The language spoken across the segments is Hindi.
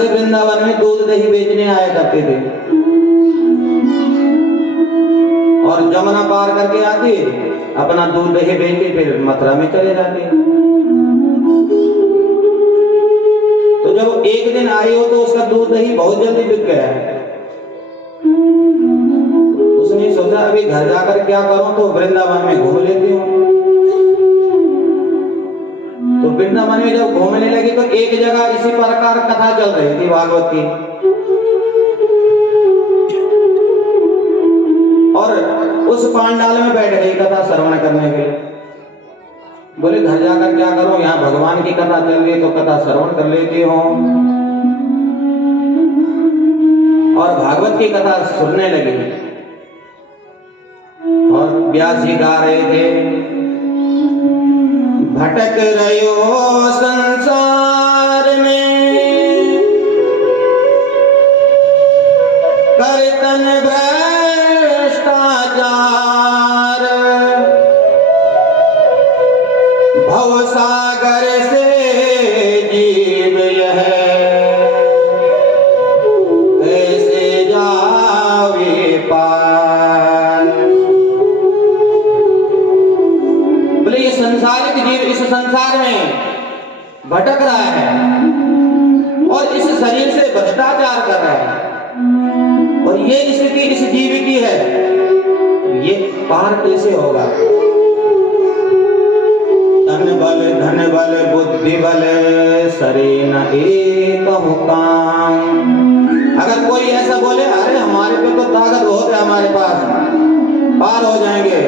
से वृंदावन में दूध दही बेचने आया करते थे और जमुना पार करके आते अपना दूध दही बेचते फिर मथुरा में चले जाते। तो जब एक दिन आए हो तो उसका दूध दही बहुत जल्दी बिक गया। उसने सोचा अभी घर जाकर क्या करूं, तो वृंदावन में घूम लेती हूँ। तो वृंदावन में जब घूमने लगी तो एक जगह इसी प्रकार कथा चल रही थी भागवत की, और उस पांडाल में बैठ गई कथा श्रवण करने के लिए। बोले घर जाकर क्या करूं, यहाँ भगवान की कथा चल रही है तो कथा श्रवण कर लेती हूँ। और भागवत की कथा सुनने लगी और व्यास जी गा रहे थे, भटक रहो संसार में करतन भ्रष्टाचार, भवसागर से जीव यह कैसे जावे पार। बोले ये संसारिक जीव इस संसार में भटक रहा है और इस शरीर से भ्रष्टाचार कर रहा है, और ये इसकी इस जीव की है, ये पार कैसे होगा। धन बल बुद्धि बल शरीर एक काम। अगर कोई ऐसा बोले अरे हमारे पे तो ताकत बहुत है, हमारे पास पार हो जाएंगे,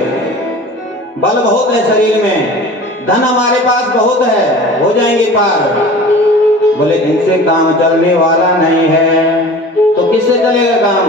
बल बहुत है शरीर में, धन हमारे पास बहुत है, हो जाएंगे पार, बोले इनसे काम चलने वाला नहीं है। तो किससे चलेगा काम।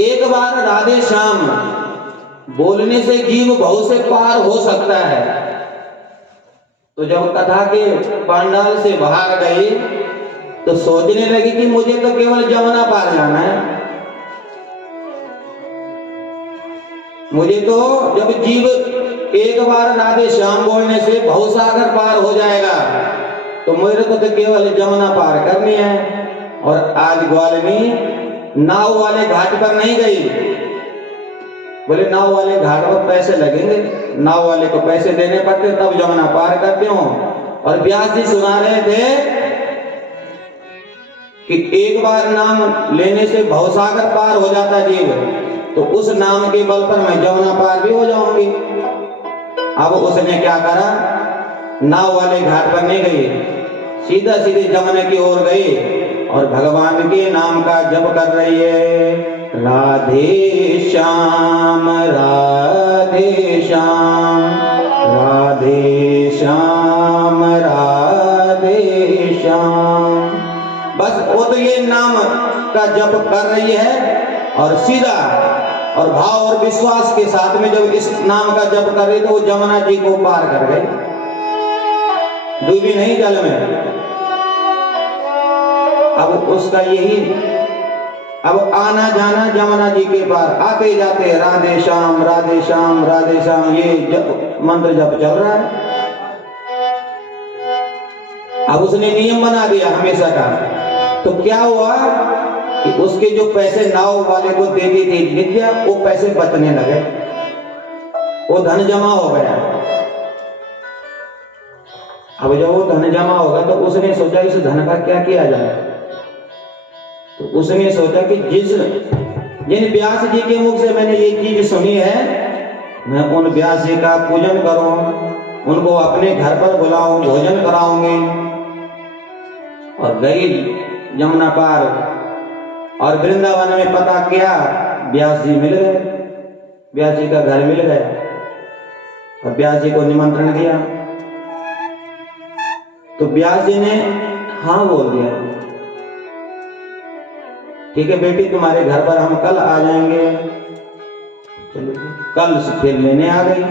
एक बार राधे श्याम बोलने से जीव बहु से पार हो सकता है, तो जब कथा के पांडाल से बाहर गई तो सोचने लगी कि मुझे तो केवल जमुना पार जाना है। मुझे तो जब जीव एक बार राधे श्याम बोलने से भवसागर पार हो जाएगा तो मेरे को तो केवल जमुना पार करनी है। और आज ग्वालिनी नाव वाले घाट पर नहीं गई। बोले नाव वाले घाट पर पैसे लगेंगे, नाव वाले को पैसे देने पड़ते तब जमुना पार करते हो। और व्यास जी सुना रहे थे कि एक बार नाम लेने से भवसागर पार हो जाता जीव, तो उस नाम के बल पर मैं जमुना पार भी हो जाऊंगी। अब उसने क्या करा, नाव वाले घाट पर नहीं गई, सीधा सीधे जमुना की ओर गई और भगवान के नाम का जप कर रही है, राधे श्याम राधे श्याम राधे श्याम राधे श्याम। बस वो तो ये नाम का जप कर रही है और सीधा और भाव और विश्वास के साथ में जब इस नाम का जप कर रही तो वो जमुना जी को पार कर गई, डूबी नहीं जल में। अब उसका यही अब आना जाना जमुना जी के पार, आते जाते राधे श्याम राधे श्याम राधे श्याम, ये जप मंत्र जप चल रहा है। अब उसने नियम बना दिया हमेशा का, तो क्या हुआ कि उसके जो पैसे नाव वाले को दे दी थी नित्या, वो पैसे बचने लगे, वो धन जमा हो गया। अब जब वो धन जमा होगा तो उसने सोचा इस धन का क्या किया जाए। तो उसने सोचा कि जिस जिन व्यास जी के मुख से मैंने ये चीज सुनी है, मैं उन व्यास जी का पूजन करूं, उनको अपने घर पर बुलाऊं, भोजन कराऊंगी। और गई यमुना पार और वृंदावन में पता किया, व्यास जी मिल गए, व्यास जी का घर मिल गया और व्यास जी को निमंत्रण दिया। तो व्यास जी ने हाँ बोल दिया, ठीक है बेटी, तुम्हारे घर पर हम कल आ जाएंगे। चलो कल से फिर लेने आ गई।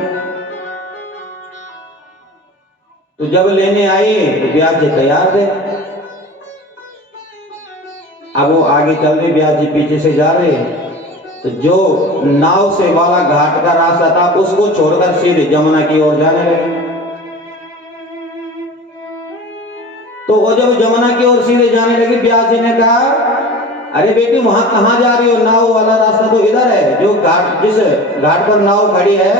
तो जब लेने आई तो व्यास जी तैयार थे। अब वो आगे चल रहे, व्यास जी पीछे से जा रहे। तो जो नाव से वाला घाट का रास्ता था उसको छोड़कर सीधे जमुना की ओर जाने लगे। तो वो जब जमुना की ओर सीधे जाने लगी, व्यास जी ने कहा, अरे बेटी वहां कहां जा रही हो? नाव वाला रास्ता तो इधर है, जो घाट, जिस घाट पर नाव खड़ी है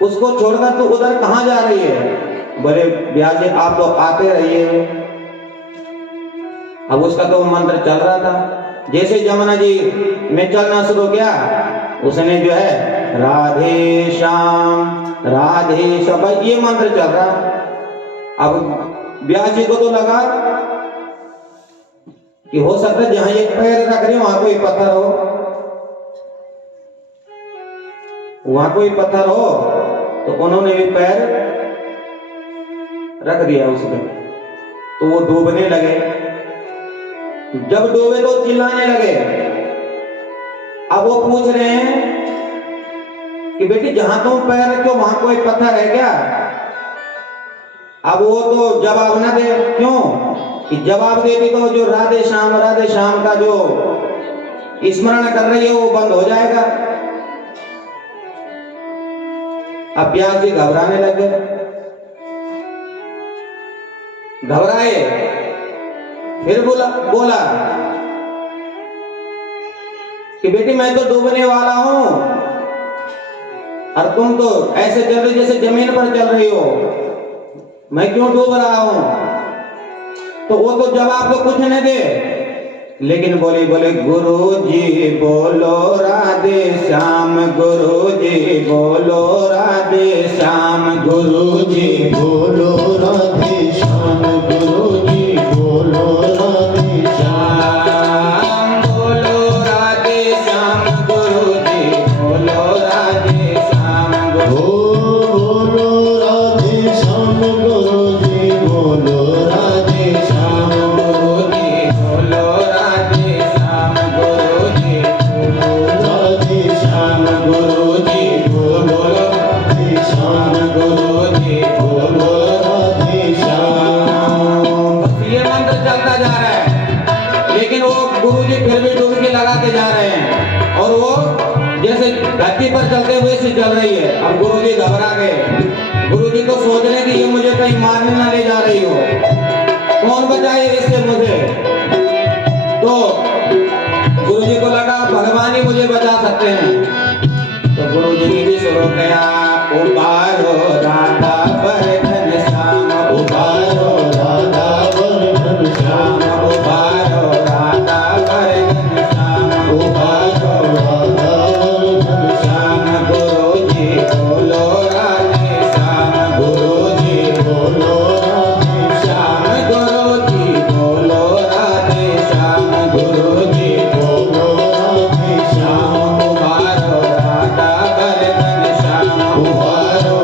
उसको छोड़कर तू उधर कहां जा रही है? बोले व्यास जी आप तो आते रहिए। अब उसका तो मंत्र चल रहा था। जैसे जमुना जी में चलना शुरू किया, उसने जो है राधे श्याम ये मंत्र चल रहा। अब व्यास जी को तो लगा कि हो सकता है जहां एक पैर रख रहे वहां कोई पत्थर हो, वहां कोई पत्थर हो। तो उन्होंने भी पैर रख दिया उसमें, तो वो डूबने लगे। जब डूबे तो चिल्लाने लगे। अब वो पूछ रहे हैं कि बेटी जहां तुम पैर रखो वहां कोई पत्थर है क्या? अब वो तो जवाब ना दे, क्यों कि जवाब देती तो जो राधे श्याम का जो स्मरण कर रही है वो बंद हो जाएगा। अब व्यास जी घबराने लगे, घबराए, फिर बोला कि बेटी मैं तो डूबने वाला हूं और तुम तो ऐसे चल रही जैसे जमीन पर चल रही हो, मैं क्यों डूब रहा हूं? तो वो तो जवाब तो कुछ न दे, लेकिन बोले गुरु जी बोलो राधे श्याम, गुरु जी बोलो राधे श्याम, गुरु जी बोलो राधे श्याम, गुरु जी बोलो राधे श्याम, बोलो राधे श्याम, गुरु जी बोलो राधे श्याम, बोलो राधे श्याम, गुरु जी बोलो राधे श्याम, गुरु जी बोलो राधे श्याम, गुरु जी बोलो राधे श्याम, गुरु जी बोलो राधे श्याम, गुरु जी बोलो राधे श्याम। बस ये मंत्र चलता जा रहा है, लेकिन वो गुरु जी फिर भी डुबकी लगाते जा रहे हैं और वो जैसे धरती पर चलते हुए से चल रही है। अब गुरु जी घबरा गए। गुरु जी तो सोच रहे कि ये मुझे कहीं मारने ना ले जा रही हो, कौन बचाए इससे मुझे। तो गुरु जी को लगा भगवान ही मुझे बचा सकते हैं। तो गुरु जी ने भी शुरू किया, उबारो राधा बरधन श्याम, उबारो राधा बरधन श्याम, उबारो राधा बरधन श्याम, उबारो राधा बरधन श्याम, गुरु जी बोलो राधे श्याम, गुरु जी बोलो राधे श्याम, गुरु जी बोलो राधे श्याम, गुरु जी बोलो राधे श्याम, उबारो राधा बरधन श्याम, उबारो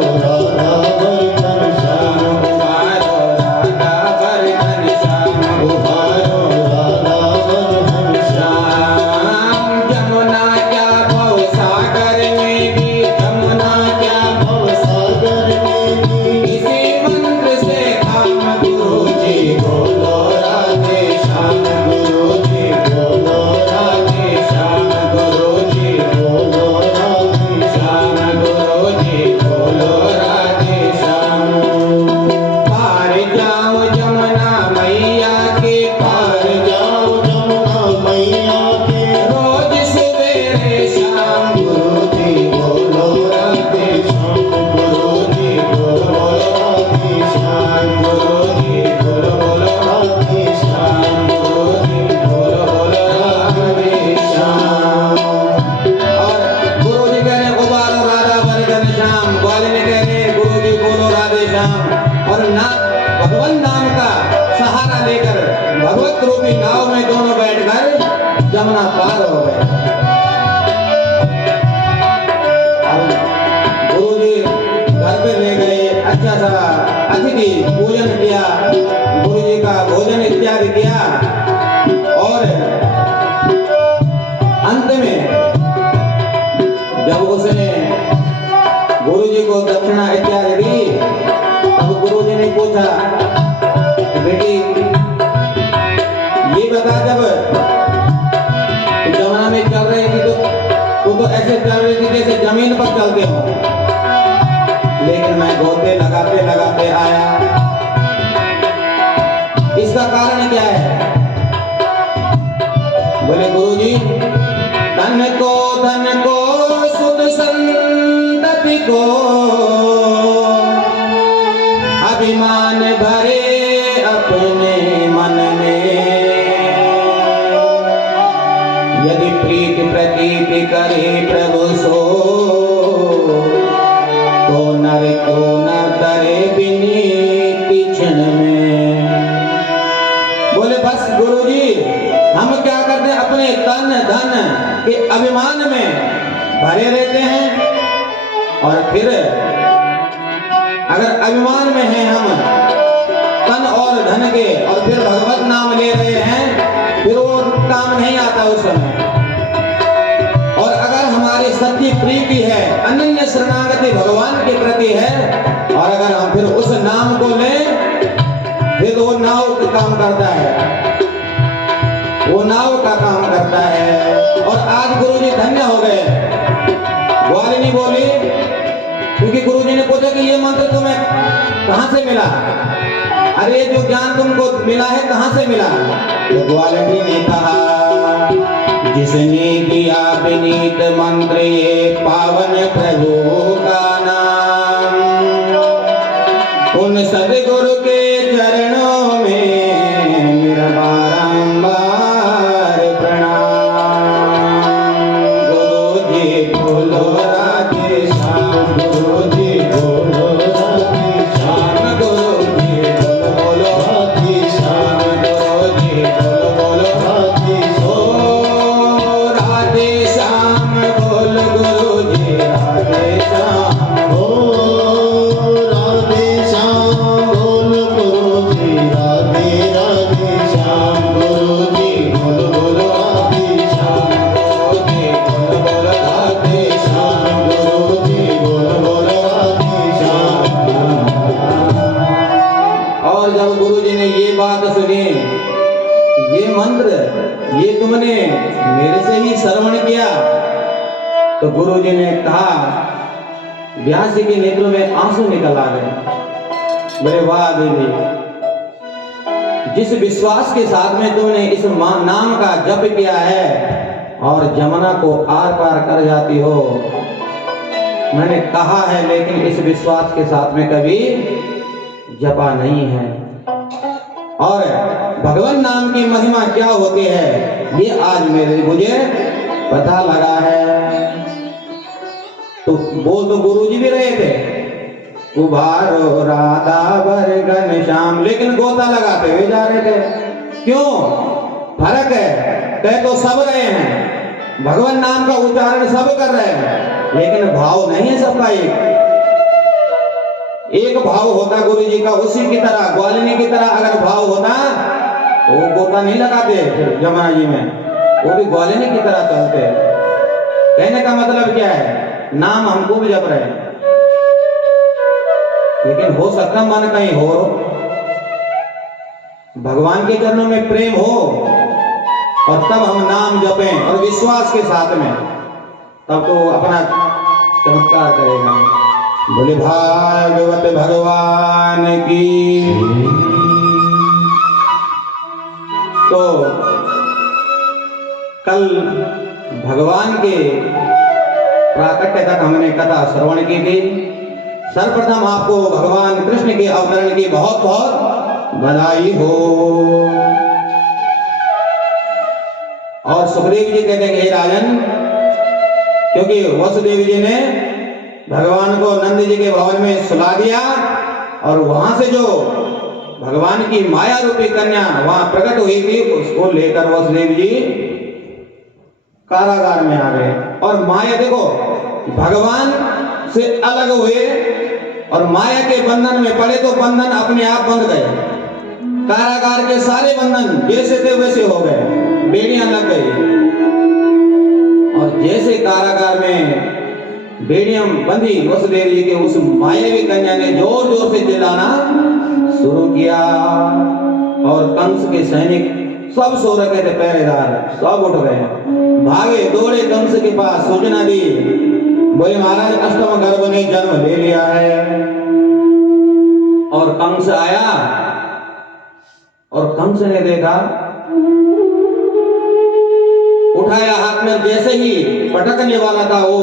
की नाव में दोनों बैठकर जमुना पार हो गए। अब गुरुजी घर पे ले गए, अच्छा सा अतिथि पूजन किया, गुरुजी का भोजन इत्यादि किया और अंत में जब उसने गुरुजी को दक्षिणा इत्यादि दी, तब गुरुजी ने पूछा कि बेटी ये बता, जब जमुना में चल रही थी तो तू तो ऐसे चल रही थी जैसे जमीन पर चलते हो, लेकिन मैं गोते लगाते लगाते आया, इसका कारण क्या है? बोले गुरुजी, धन को सुध संतति को अभिमान भरे अपने मन में, यदि प्रीति प्रतीति करे प्रभु सो, तो नर को न करे विनीति क्षण में। बोले बस गुरुजी, हम क्या करते हैं, अपने तन धन के अभिमान में भरे रहते हैं, और फिर अगर अभिमान में हैं हम तन और धन के, और फिर भगवत नाम ले रहे हैं, फिर वो काम नहीं आता उस समय। और अगर हमारी सच्ची प्रीति है, अनन्य शरणागति भगवान के प्रति है, और अगर हम फिर उस नाम को लें, फिर वो नाव का काम करता है, वो नाव का काम करता है। और आज गुरुजी धन्य हो गए। ग्वालिनी बोली, क्योंकि गुरुजी ने पूछा कि ये मंत्र तुम्हें कहां से मिला? अरे जो ज्ञान तुमको मिला है कहां से मिला? तो ग्वालिनी ने कहा, जिसने दिया विनीत मंत्र ये पावन प्रभु का नाम, उन सदगुरु के चरणों में मेरा बारंबार प्रणाम। गुरुजी बोलो राधे श्याम, गुरुजी बोलो राधे श्याम, गुरुजी बोलो राधे श्याम, गुरुजी बोलो राधे श्याम, राधे श्याम बोल गुरुजी राधे श्याम, ओ राधे श्याम बोल गुरुजी राधे राधे श्याम, गुरुजी बोलो राधे श्याम, गुरुजी बोलो राधे श्याम, गुरुजी बोलो राधे श्याम। और जब गुरुजी ने ये बात सुनी, ये मंत्र ये तुमने मेरे से ही श्रवण किया, तो गुरुजी ने कहा, व्यास जी के नेत्रों में आंसू निकल आ गए। बोले वाह देवी, जिस विश्वास के साथ में तुमने इस नाम का जप किया है और जमुना को आर पार कर जाती हो, मैंने कहा है, लेकिन इस विश्वास के साथ में कभी जपा नहीं है। और भगवान नाम की महिमा क्या होती है, ये आज मुझे पता लगा है। तो बोल तो गुरुजी भी रहे थे, उभारो राधा वर घनश्याम, लेकिन गोता लगाते हुए जा रहे थे। क्यों? फर्क है, कह तो सब रहे हैं, भगवान नाम का उच्चारण सब कर रहे हैं, लेकिन भाव नहीं है सबका एक भाव होता गुरुजी का, उसी की तरह ग्वालिनी की तरह अगर भाव होता तो वो गोता नहीं लगाते फिर जमुना जी में, वो भी ग्वालिनी की तरह चलते। कहने का मतलब क्या है, नाम हमको भी जप रहे हैं, लेकिन हो सकता मन कहीं हो, भगवान के चरणों में प्रेम हो, और तब हम नाम जपें और विश्वास के साथ में, तब तो अपना चमत्कार करेगा। बोले भागवत भगवान की। तो कल भगवान के प्राकट्य तक हमने कथा श्रवण की थी। सर्वप्रथम आपको भगवान कृष्ण के अवतरण की बहुत बहुत बधाई हो। और सुखदेव जी कहते हैं, हे राजन, क्योंकि वसुदेव जी ने भगवान को नंद जी के भवन में सुला दिया, और वहां से जो भगवान की माया रूपी कन्या वहां प्रकट हुई थी, उसको लेकर वसुदेव जी कारागार में आ गए। और माया देखो, भगवान से अलग हुए और माया के बंधन में पड़े तो बंधन अपने आप बंध गए। कारागार के सारे बंधन जैसे थे वैसे हो गए, बेड़ियां लग गई। और जैसे कारागार में बेड़ियां बंधी वसुदेव जी के, उस मायावी कन्या ने जोर जोर से चिल्लाना शुरू किया और कंस के सैनिक सब सो रखे थे, पहरेदार सब उठ गए, भागे दौड़े कंस के पास, सूचना दी, बोले महाराज अष्टम गर्भ ने जन्म ले लिया है। और कंस आया और कंस ने देखा, उठाया हाथ में, जैसे ही पटकने वाला था वो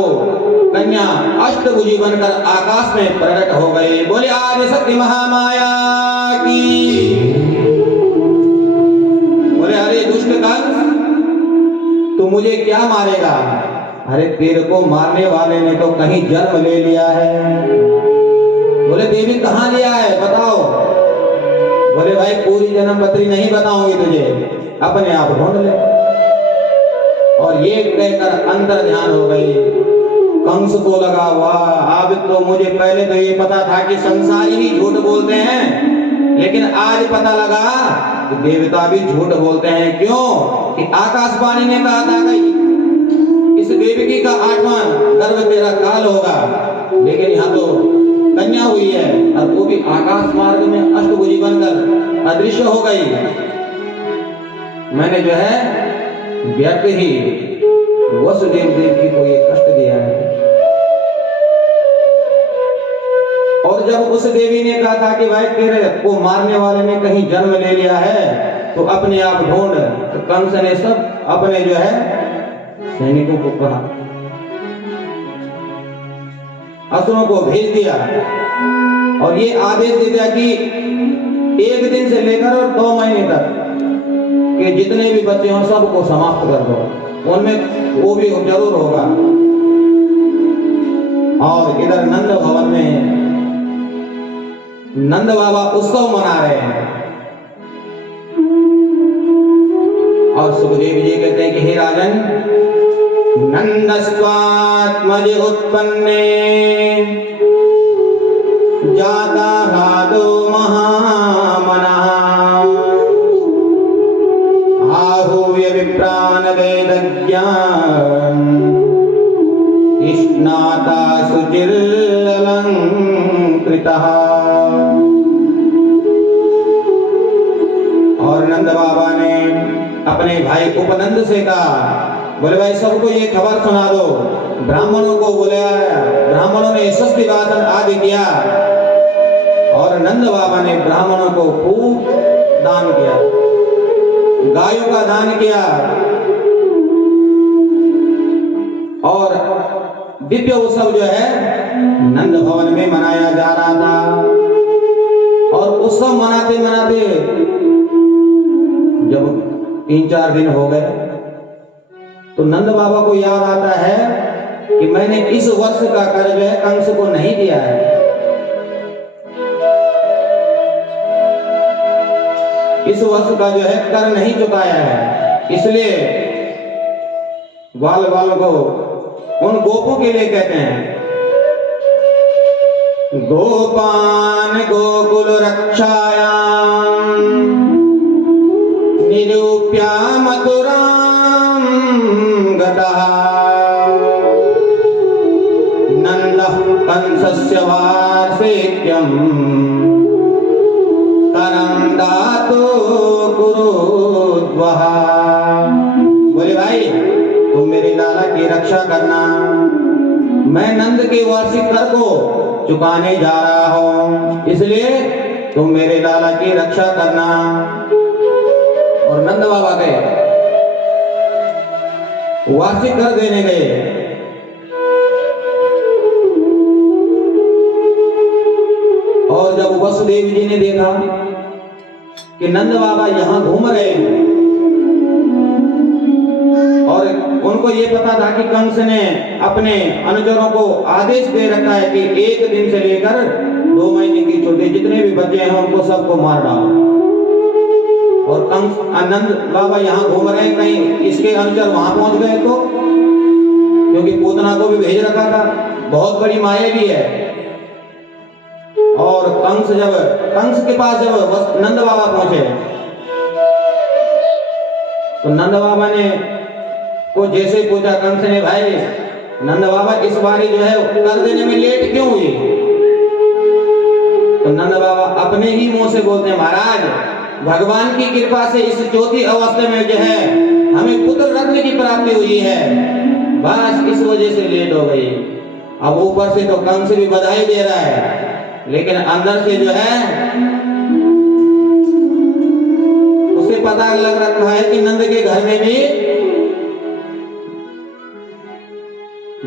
कन्या अष्टभुजी बनकर आकाश में प्रकट हो गई। बोले आदि शक्ति महामाया की। बोले अरे दुष्ट कंस, तू मुझे क्या मारेगा? अरे तेरे को मारने वाले ने तो कहीं जन्म ले लिया है। बोले देवी कहाँ लिया है बताओ। बोले भाई पूरी जन्म पत्री नहीं बताऊंगी तुझे, अपने आप ढूंढ ले। और ये कहकर अंतर ध्यान हो गई। कंस को लगा वाह, अब तो मुझे पहले तो ये पता था कि संसारी ही झूठ बोलते हैं, लेकिन आज पता लगा कि देवता भी झूठ बोलते हैं। क्यों कि आकाशवाणी ने कहा था कि इस देवकी का 8वां गर्भ तेरा काल होगा, लेकिन यहाँ तो कन्या हुई है और वो भी आकाश मार्ग में अष्टभुजी बनकर अदृश्य हो गई। मैंने जो है व्यर्थ ही वसुदेव देवकी को ये कष्ट दिया है। और जब उस देवी ने कहा था कि भाई तेरे को मारने वाले ने कहीं जन्म ले लिया है तो अपने आप ढूंढ, तो कंस ने सब अपने जो है सैनिकों को कहा, असुरों को भेज दिया और ये आदेश दे दिया कि 1 दिन से लेकर और 2 महीने तक कि जितने भी बच्चे हों सबको समाप्त कर दो, उनमें वो भी जरूर होगा। और इधर नंद भवन में नंद बाबा उत्सव मना रहे हैं और सुखदेव जी कहते हैं कि हे राजन, नंदस्वात्मज उत्पन्ने जाता हादो महामनः आहूय विप्रान वेदज्ञान स्नाता सुचिरलंकृतः। और नंद बाबा ने अपने भाई उपनंद से कहा, बोले भाई सबको ये खबर सुना दो। ब्राह्मणों को बुलाया, ब्राह्मणों ने षष्ठी वादन आदि किया और नंद बाबा ने ब्राह्मणों को खूब दान किया, गायों का दान किया और दिव्य उत्सव जो है नंद भवन में मनाया जा रहा था। और उत्सव मनाते मनाते जब 3-4 दिन हो गए तो नंद बाबा को याद आता है कि मैंने इस वर्ष का कर जो है कंस को नहीं दिया है। इस वर्ष का जो है कर नहीं चुकाया है, इसलिए ग्वाल वालों को उन गोपों के लिए कहते हैं, गोपान गोकुल रक्षायाम निरूप्या मथुरां गतः नंदः कंसस्य वार्षिक्यं करं दातु कुरुद्वः। बोले भाई तुम मेरी लाला की रक्षा करना, मैं नंद के वार्षिक कर को चुकाने जा रहा हूं, इसलिए तुम मेरे लाला की रक्षा करना। और नंद बाबा गए, वार्षिक कर देने गए। और जब वसुदेव जी ने देखा कि नंद बाबा यहां घूम रहे हैं और उनको ये पता था कि कंस ने अपने अनुचरों को आदेश दे रखा है कि 1 दिन से लेकर 2 महीने की छोटे जितने भी बच्चे हैं उनको सबको मार डालो। और कंस आनंद बाबा यहाँ घूम रहे हैं, कहीं इसके अनुचर वहां पहुंच गए तो, क्योंकि पूतना को भी भेज रखा था, बहुत बड़ी माया भी है। और कंस के पास जब नंद बाबा पहुंचे तो नंद बाबा ने को जैसे पूछा कंस ने, भाई नंद बाबा इस बारी जो है कर देने में लेट क्यों हुई? तो नंद बाबा अपने ही मुंह से बोलते हैं, महाराज भगवान की कृपा से इस चौथी अवस्था में जो है हमें पुत्र रत्न की प्राप्ति हुई है, बस इस वजह से लेट हो गई। अब ऊपर से तो कंस भी बधाई दे रहा है, लेकिन अंदर से जो है उसे पता लग रहा है कि नंद के घर में भी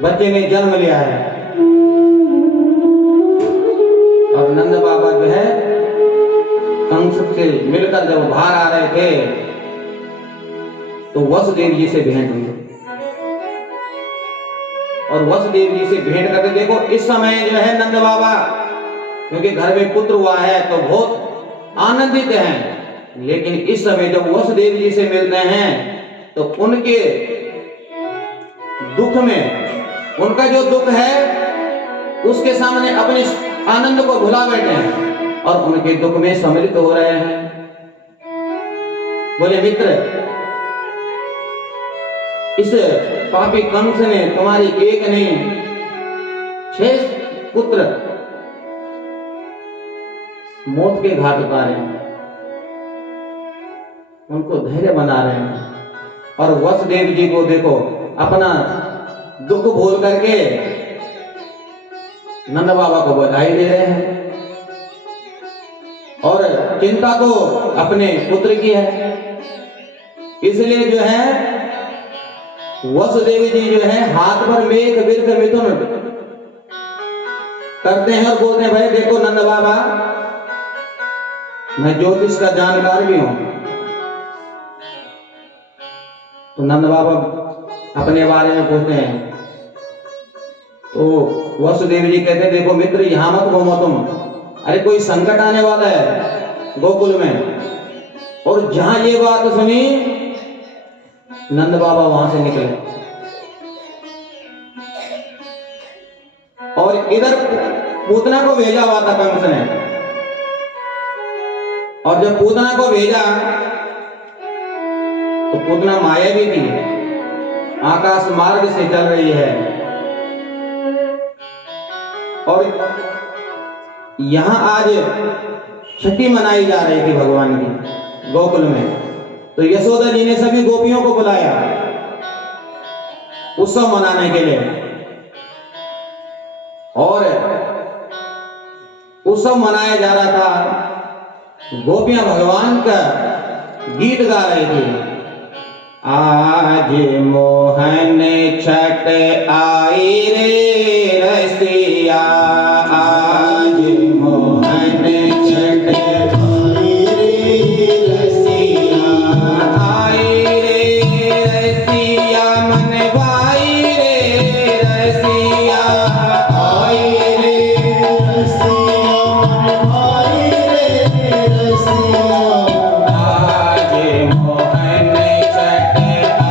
बच्चे ने जन्म लिया है। और नंद बाबा जो है कंस से मिलकर जब बाहर आ रहे थे तो वसुदेव जी से भेंट हुई। और वसुदेव जी से भेंट करके देखो, इस समय जो है नंद बाबा क्योंकि घर में पुत्र हुआ है तो बहुत आनंदित हैं, लेकिन इस समय जब वसुदेव जी से मिलते हैं तो उनके दुख में, उनका जो दुख है उसके सामने अपने आनंद को भुला बैठे हैं और उनके दुख में सम्मिलित हो रहे हैं। बोले मित्र, इस पापी कंस ने तुम्हारी एक नहीं 6 पुत्र मौत के घाट उतारे, उनको धैर्य बना रहे हैं। और वसुदेव जी को देखो अपना दुख भूल करके नंद बाबा को बधाई दे रहे हैं। और चिंता तो अपने पुत्र की है, इसलिए जो है वसुदेव जी जो है हाथ पर मेघ बिरख मिथुन करते हैं और बोलते हैं, भाई देखो नंद बाबा, मैं ज्योतिष का जानकार भी हूं। तो नंद बाबा अपने बारे में पूछते हैं तो वसुदेव जी कहते हैं, देखो मित्र यहां मत घूमो तुम, अरे कोई संकट आने वाला है गोकुल में। और जहां ये बात सुनी नंद बाबा वहां से निकले और इधर पूतना को भेजा हुआ था कंस ने। और जब पूतना को भेजा तो पूतना माया भी थी, आकाश मार्ग से चल रही है। और यहां आज छठी मनाई जा रही थी भगवान की गोकुल में। तो यशोदा जी ने सभी गोपियों को बुलाया उत्सव मनाने के लिए। और उत्सव मनाया जा रहा था, गोपियां भगवान का गीत गा रही थी। आज मोहन छठ आई रे रसिया, आज मोहन छठ आई रे रसिया, आई रे रसिया मन भाई रे रसिया, आई रे रसिया मन भाई रे रसिया, आज मोहन छठ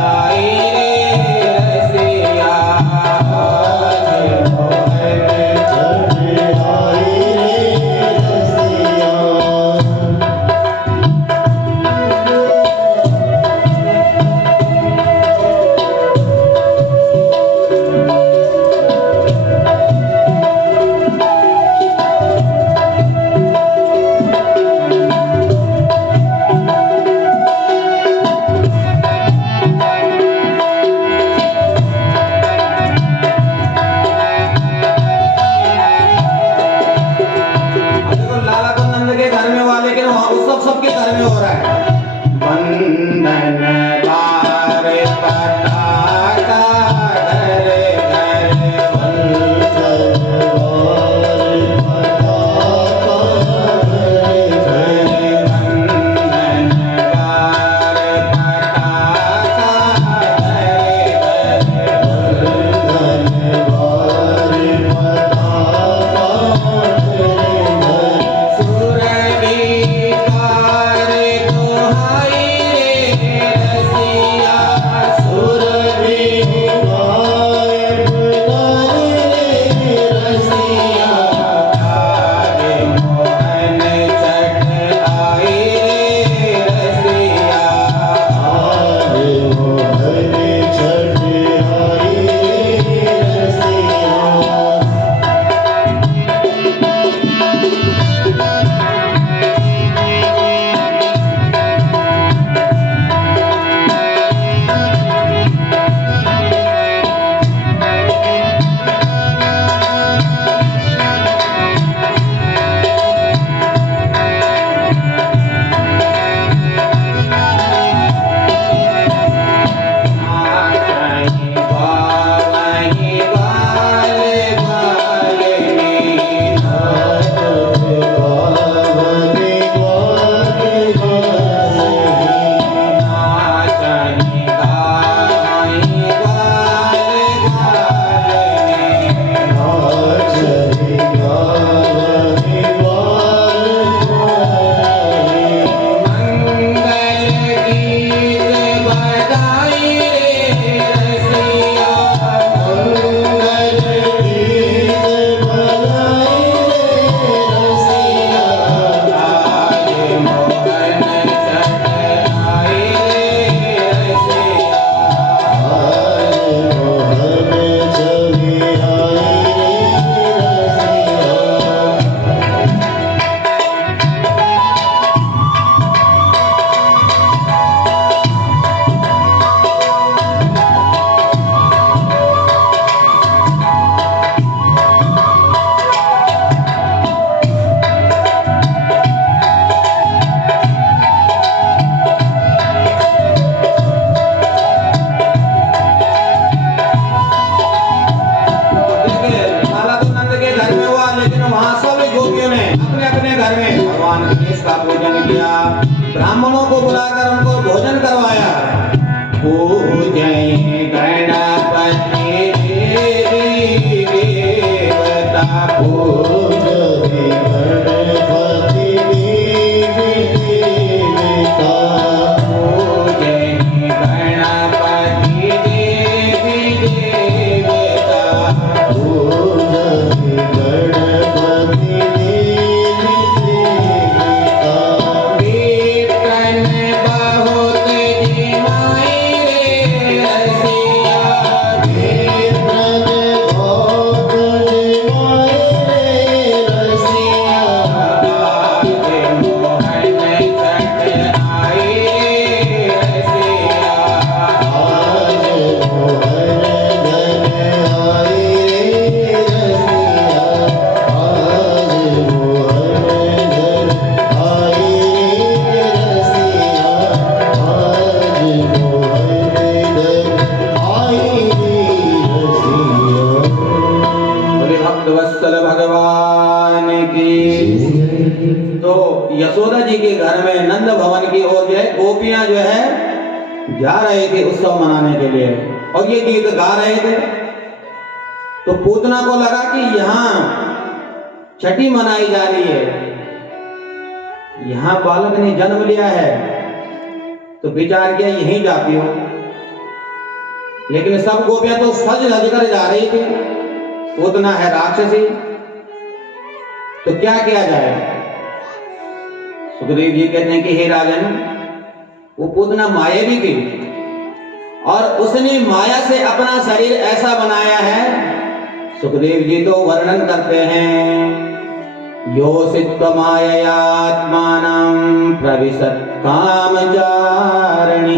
आई रे रसिया, आज जा रहे थे उत्सव मनाने के लिए और ये गीत गा रहे थे। तो पूतना को लगा कि यहाँ छठी मनाई जा रही है, यहाँ बालक ने जन्म लिया है, तो विचार किया यहीं जाती हो। लेकिन सब गोपियां तो सज धज कर जा रही थी, पूतना है राक्षसी, तो क्या किया जाए। सुखदेव जी कहते हैं कि हे राजन, वो पूतना मायावी थी और उसने माया से अपना शरीर ऐसा बनाया है। सुखदेव जी तो वर्णन करते हैं, योषित्व माययात्मानं प्रविशत् कामचारिणी।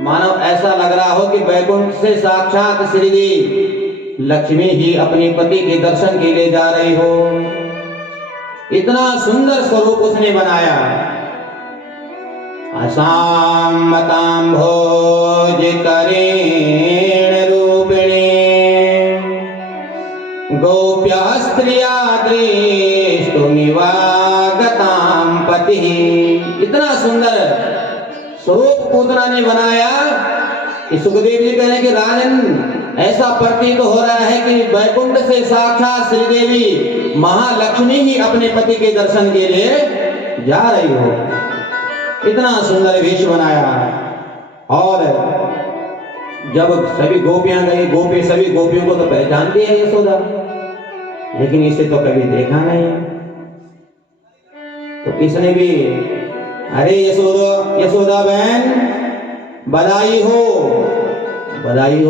मानो ऐसा लग रहा हो कि वैकुंठ से साक्षात श्रीदेवी लक्ष्मी ही अपने पति के दर्शन के लिए जा रही हो। इतना सुंदर स्वरूप उसने बनाया। असामताम्भोजितरेण रूपिणी गोप्या स्त्रिया दृष्टुमिवागतां पतिः। इतना सुंदर स्वरूप पूतना ने बनाया कि सुखदेव जी कह रहे हैं कि राजन, ऐसा प्रतीत हो रहा है कि वैकुंठ से साक्षात श्रीदेवी महालक्ष्मी ही अपने पति के दर्शन के लिए जा रही हो। इतना सुंदर वेश बनाया। और जब सभी गोपियां गई, गोपी सभी गोपियों को तो पहचानती है यशोदा, लेकिन इसे तो कभी देखा नहीं। तो किसने भी, अरे यशोदा बहन बधाई हो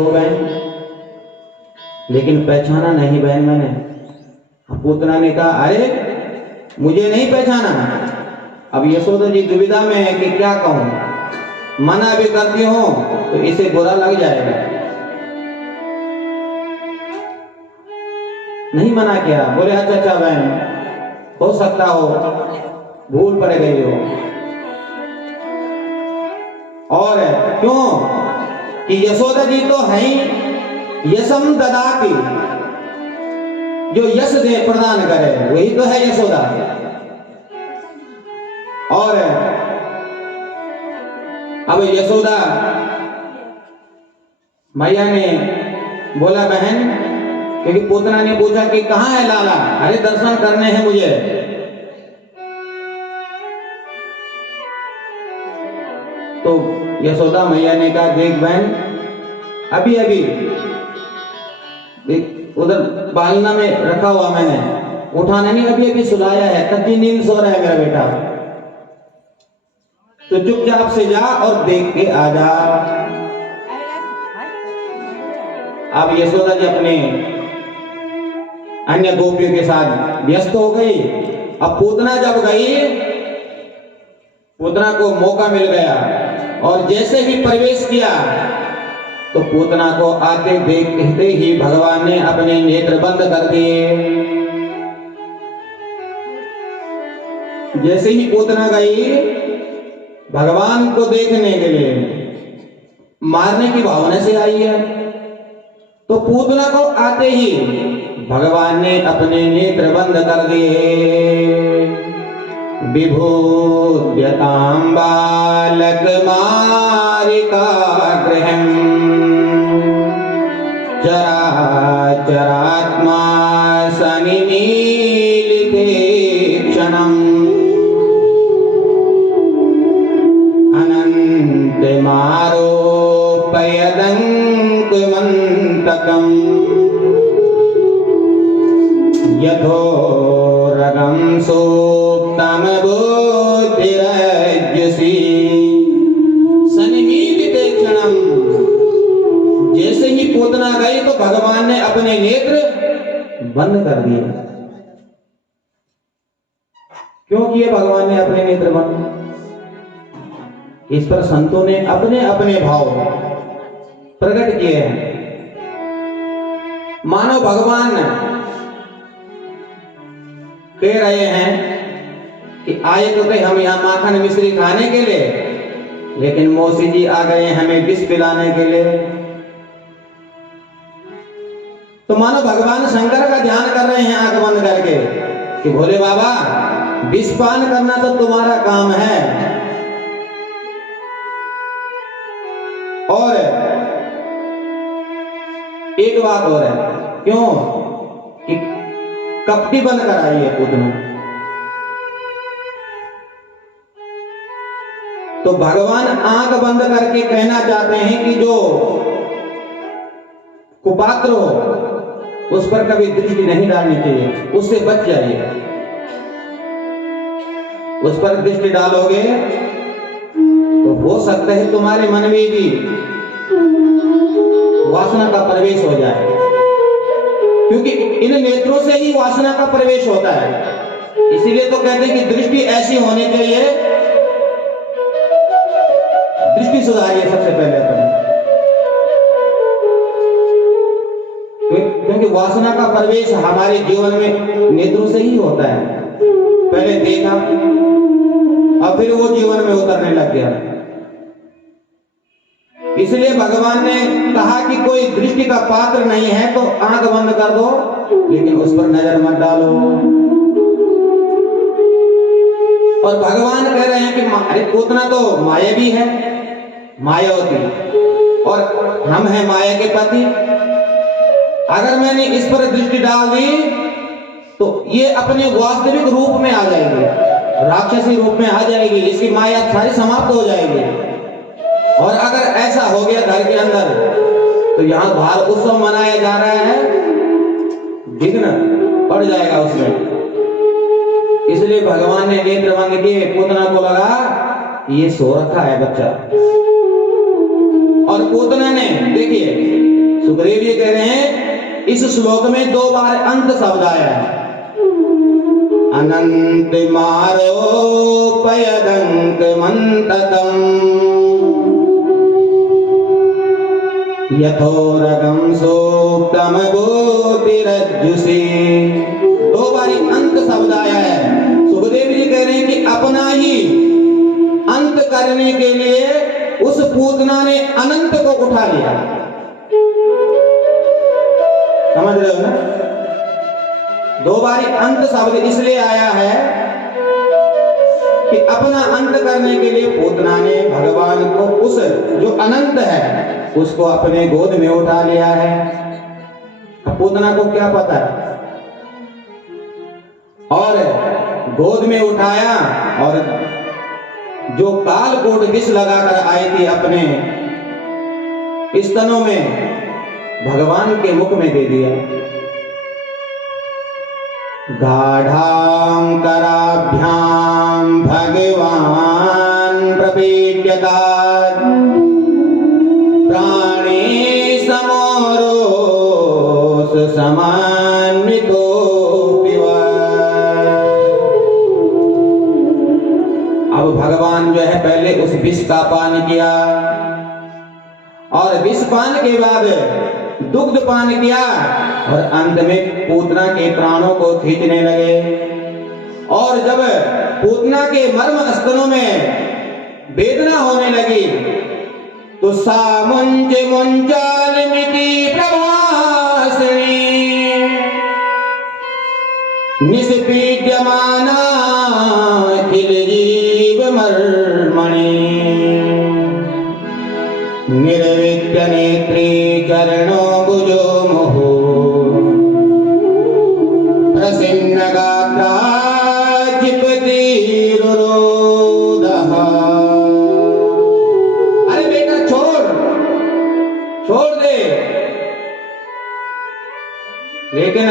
बहन, लेकिन पहचाना नहीं बहन मैंने। पूतना ने कहा अरे मुझे नहीं पहचाना। अब यशोदा जी दुविधा में है कि क्या कहूं, मना भी करती हूं तो इसे बुरा लग जाएगा। नहीं मना किया, बोले अच्छा बहन, हो सकता हो भूल पड़ गई हो। और क्यों कि यशोदा जी तो है ही यशम ददाति, जो यश दे प्रदान करे, वही तो है यशोदा। और अब यशोदा मैया ने बोला बहन, क्योंकि पूतना ने पूछा कि कहाँ है लाला, अरे दर्शन करने हैं मुझे। तो यशोदा मैया ने कहा देख बहन, अभी उधर बालना में रखा हुआ मैंने, उठाने नहीं, अभी सुलाया है, कच्ची नींद सो रहा है मेरा बेटा, तो चुपचाप से जा और देख के आ जा। अब यशोदा जी अपने अन्य गोपियों के साथ व्यस्त हो गई। अब पूतना जब गई, पूतना को मौका मिल गया और जैसे ही प्रवेश किया तो पूतना को आते देखते ही भगवान ने अपने नेत्र बंद कर दिए। जैसे ही पूतना गई भगवान को देखने के लिए, मारने की भावना से आई है, तो पूतना को आते ही भगवान ने अपने नेत्र बंद कर दिए। विभूद्यतां बालकमारिकाग्रहम् चराचरात्मा सनिमीलिते क्षणम् अनन्तमारोपयदङ्कुमन्तकम् यथोरगं सुप्तमबुद्धिरज्जुषी सनिमीलिते क्षणम्। जैसे ही पूतना गई तो भगवान ने अपने नेत्र बंद कर दिए। क्यों किए भगवान ने अपने नेत्र बंद? इस पर संतों ने अपने अपने भाव प्रकट किए हैं। मानो भगवान कह रहे हैं कि आए तो थे हम यहाँ माखन मिश्री खाने के लिए, लेकिन मौसी जी आ गए हमें विष पिलाने के लिए। तो मानो भगवान शंकर का ध्यान कर रहे हैं आंख बंद करके कि भोले बाबा विष पान करना तो तुम्हारा काम है, और एक बात और है, क्यों कि कपटी बंद कराई है पूतना। तो भगवान आंख बंद करके कहना चाहते हैं कि जो कुपात्र हो उस पर कभी दृष्टि नहीं डालनी चाहिए, उससे बच जाइए। उस पर दृष्टि डालोगे तो हो सकता है तुम्हारे मन में भी वासना का प्रवेश हो जाए, क्योंकि इन नेत्रों से ही वासना का प्रवेश होता है। इसीलिए तो कहते हैं कि दृष्टि ऐसी होनी चाहिए, दृष्टि सुधारिए सबसे पहले अपनी, क्योंकि वासना का प्रवेश हमारे जीवन में नेत्रों से ही होता है। पहले देखा और फिर वो जीवन में उतरने लग गया। इसलिए भगवान ने कहा कि कोई दृष्टि का पात्र नहीं है तो आंख बंद कर दो, लेकिन उस पर नजर मत डालो। और भगवान कह रहे हैं कि उतना तो माया भी है, मायावती, और हम हैं माया के पति। अगर मैंने इस पर दृष्टि डाल दी तो ये अपने वास्तविक रूप में आ जाएगी, राक्षसी रूप में आ जाएगी, इसकी माया सारी समाप्त हो जाएगी। और अगर ऐसा हो गया घर के अंदर तो यहाँ बाहर उत्सव मनाया जा रहा है, विघ्न पड़ जाएगा उसमें। इसलिए भगवान ने नेत्र बंद किए, पूतना को लगा ये सो रखा है बच्चा। और पूतना ने, देखिए सुखदेव जी कह रहे हैं इस श्लोक में 2 बार अंत शब्द आया है। अनंत मारो पयदंक मंततम यथोरगम सोक्तम बोतिरज्जुषे। 2 बारी अंत शब्द आया है। सुखदेव जी कह रहे हैं कि अपना ही अंत करने के लिए उस पूतना ने अनंत को उठा लिया। समझ रहे हो ना? 2 बारी अंत शब्द इसलिए आया है कि अपना अंत करने के लिए पूतना ने भगवान को, उस जो अनंत है उसको अपने गोद में उठा लिया है। अब पूतना को क्या पता है, और गोद में उठाया और जो कालकूट विष लगाकर आई थी अपने स्तनों में भगवान के मुख में दे दिया। गाढ़ां कराभ्यां भगवान प्रपीड्यतात् प्राणे समोरोस समान्वितो पिवा। अब भगवान जो है पहले उस विष का पान किया और विष पान के बाद दुग्ध पान किया और अंत में पूतना के प्राणों को खींचने लगे। और जब पूतना के मर्म स्तनों में वेदना होने लगी तो सामुंच मुंचालमिति प्रभासिनी निष्पीड्यमाना अखिल जीव मर्मणि निर्विद्य नेत्री चरणों भुजो मुहु प्रसन्न गात्रा चिपति रुरोदः। अरे बेटा छोड़ दे। लेकिन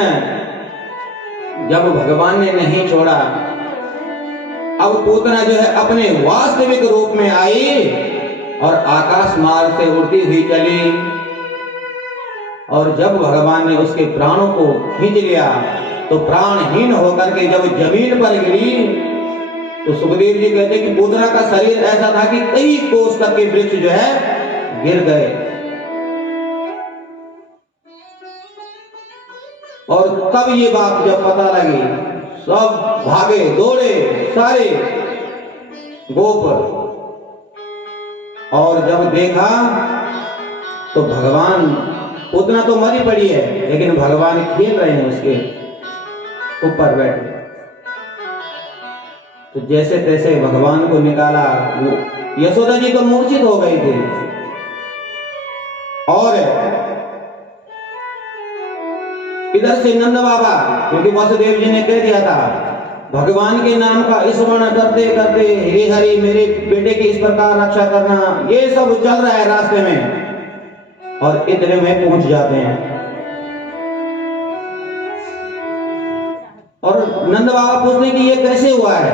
जब भगवान ने नहीं छोड़ा, अब पूतना जो है अपने वास्तविक रूप में आई और आकाश मार्ग से उड़ती हुई चली। और जब भगवान ने उसके प्राणों को खींच लिया तो प्राणहीन होकर के जब जमीन पर गिरी तो सुखदेव जी कहते कि पूतना का शरीर ऐसा था कि कई कोस तक के वृक्ष जो है गिर गए। और तब ये बात जब पता लगी सब भागे दौड़े सारे गोप, और जब देखा तो भगवान, पूतना तो मरी पड़ी है लेकिन भगवान खेल रहे हैं उसके ऊपर बैठे। तो जैसे तैसे भगवान को निकाला। वो यशोदा जी तो मूर्छित हो गई थी, और इधर से नंद बाबा, क्योंकि वसुदेव जी ने कह दिया था भगवान के नाम का स्मरण करते करते हे हरि मेरे बेटे की इस प्रकार रक्षा करना, ये सब चल रहा है रास्ते में और इतने में पहुंच जाते हैं। और नंद बाबा पूछते कि ये कैसे हुआ है?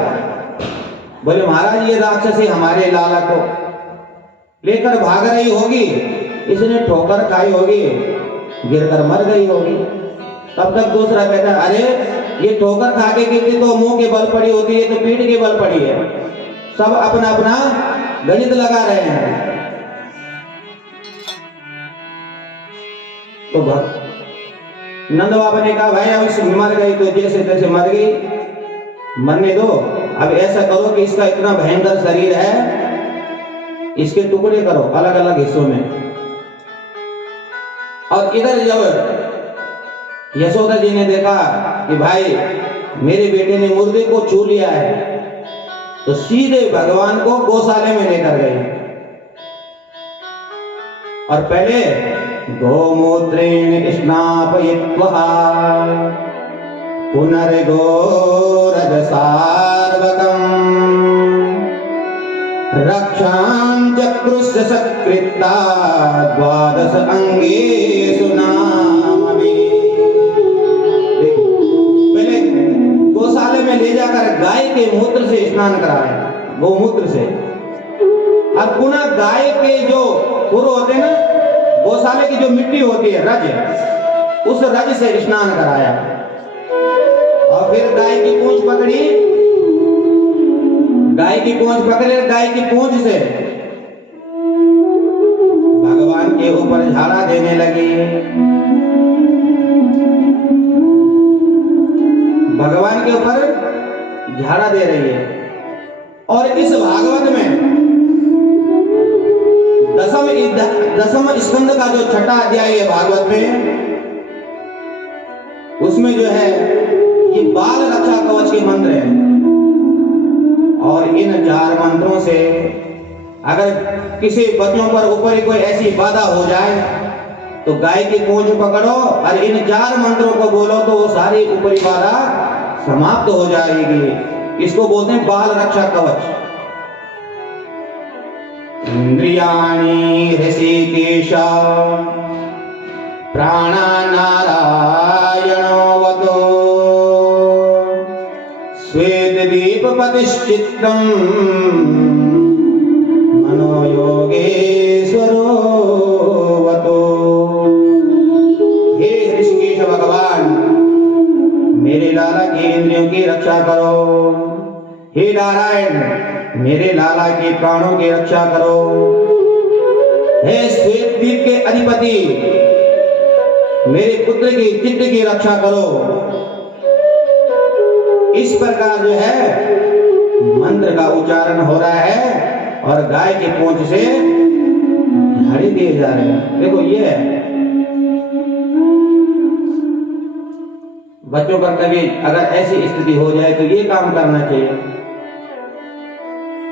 बोले महाराज ये राक्षसी हमारे लाला को लेकर भाग रही होगी, इसने ठोकर खाई होगी, गिरकर मर गई होगी। तब तक दूसरा कहता है अरे ये ठोकर खा के गिरती तो मुंह के बल पड़ी होती है, तो पीठ के बल पड़ी है। सब अपना अपना गणित लगा रहे हैं। तो नंद बाबा ने कहा भाई अब मर गई तो जैसे तैसे मर गई, मरने दो। अब ऐसा करो कि इसका इतना भयंकर शरीर है, इसके टुकड़े करो अलग अलग हिस्सों में। और इधर जब यशोदा जी ने देखा कि भाई मेरे बेटे ने मुर्दे को छू लिया है, तो सीधे भगवान को गौशाले में लेकर गई और पहले गोमूत्रेण स्नापयित्वा पुनर्गोरजसार्वकम् रक्षां चक्रुस्य सत्कृता द्वादश अंगेषु नामभिः। पहले गौशाले में ले जाकर गाय के मूत्र से स्नान कराया, गोमूत्र से, और पुनः गाय के जो खुर होते हैं ना, गौशाले की जो मिट्टी होती है रज, उस रज से स्नान कराया। और फिर गाय की पूंछ पकड़ी, गाय की पूंछ पकड़े, गाय की पूंछ से भगवान के ऊपर झाड़ा देने लगी। भगवान के ऊपर झाड़ा दे रही है। और इस भागवत में दसम स्कंद का जो छठा अध्याय है भागवत में, उसमें जो है ये बाल रक्षा कवच के मंत्र हैं। और इन 4 मंत्रों से अगर किसी बच्चों पर ऊपर कोई ऐसी बाधा हो जाए तो गाय की पूंछ पकड़ो और इन 4 मंत्रों को बोलो तो वो सारी ऊपरी बाधा समाप्त हो जाएगी। इसको बोलते हैं बाल रक्षा कवच। इंद्रियाणि ऋषिकेश प्राणा नारायणो वतो श्वेत दीप प्रतिष्ठितम् मनो योगेश्वरो वतो। हे ऋषिकेश भगवान, मेरे लाला की इंद्रियों की रक्षा करो। हे नारायण, मेरे लाला के प्राणों की रक्षा करो। हे श्वेत दीप के अधिपति, मेरे पुत्र की चित्त की रक्षा करो। इस प्रकार जो है मंत्र का उच्चारण हो रहा है और गाय की पूंछ से झाड़ी दिए जा रहे हैं। देखो ये है, बच्चों पर कभी अगर ऐसी स्थिति हो जाए तो ये काम करना चाहिए।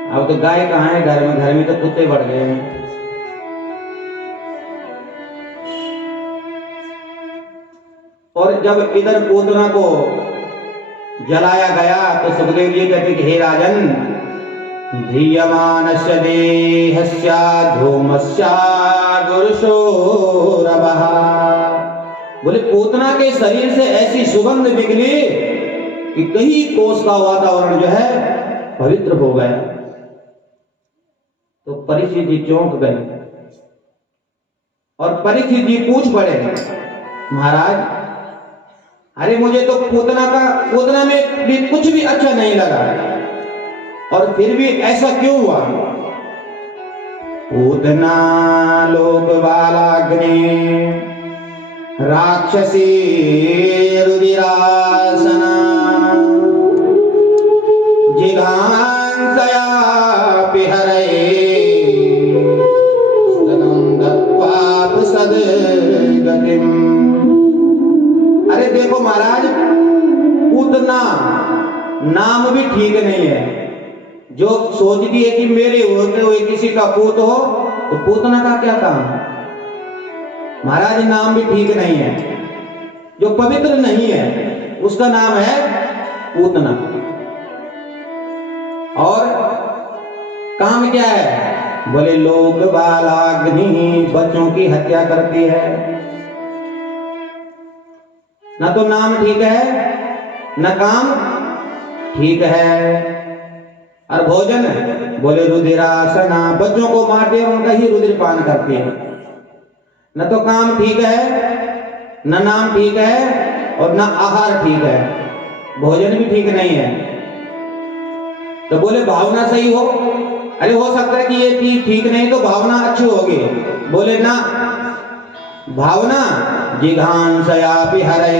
अब तो गाय कहाँ है घर में, घर में तो कुत्ते बढ़ गए हैं। और जब इधर पूतना को जलाया गया तो सुखदेव जी कहते कि हे राजन, धीयमानस्य देहस्य धूमस्य गुरुशोरवः। बोले पूतना के शरीर से ऐसी सुगंध निकली कि कहीं कोस का वातावरण जो है पवित्र हो गया। तो परीक्षित जी चौंक गए और परीक्षित जी पूछ पड़े, महाराज अरे मुझे तो पूतना में भी कुछ भी अच्छा नहीं लगा, और फिर भी ऐसा क्यों हुआ? पूतना लोक बालाग्नि राक्षसी रुदिरासना जिघांसया पिहरे स्तनं दत्त्वा सद्गतिम्। अरे देखो महाराज, पूतना नाम भी ठीक नहीं है। जो सोचती है कि मेरे होते हुए किसी का पूत हो, तो पूतना का क्या काम? महाराज नाम भी ठीक नहीं है, जो पवित्र नहीं है उसका नाम है पूतना। और काम क्या है? बोले लोक बालाग्नि, बच्चों की हत्या करती है। ना तो नाम ठीक है न काम ठीक है। और भोजन बोले रुधिरासना, बच्चों को मारते हैं उनका ही रुधिर पान करती है। न तो काम ठीक है न नाम ठीक है और न आहार ठीक है, भोजन भी ठीक नहीं है। तो बोले भावना सही हो, अरे हो सकता है कि ये चीज ठीक नहीं तो भावना अच्छी होगी। बोले ना, भावना जिघांसयापि हरे,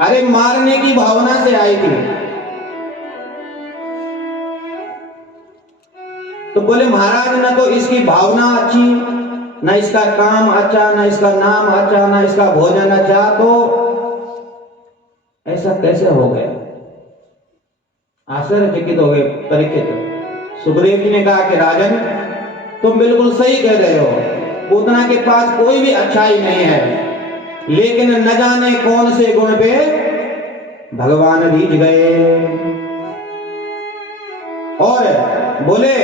अरे मारने की भावना से आई थी। तो बोले महाराज न तो इसकी भावना अच्छी, न इसका काम अच्छा, न इसका नाम अच्छा, न इसका भोजन अच्छा, तो ऐसा कैसे हो गया? आश्चर्यचकित हो गए परीक्षित। सुग्रीव जी ने कहा कि राजन तुम बिल्कुल सही कह रहे हो, पूतना के पास कोई भी अच्छाई नहीं है, लेकिन न जाने कौन से गुण पे भगवान रीझ गए। और बोले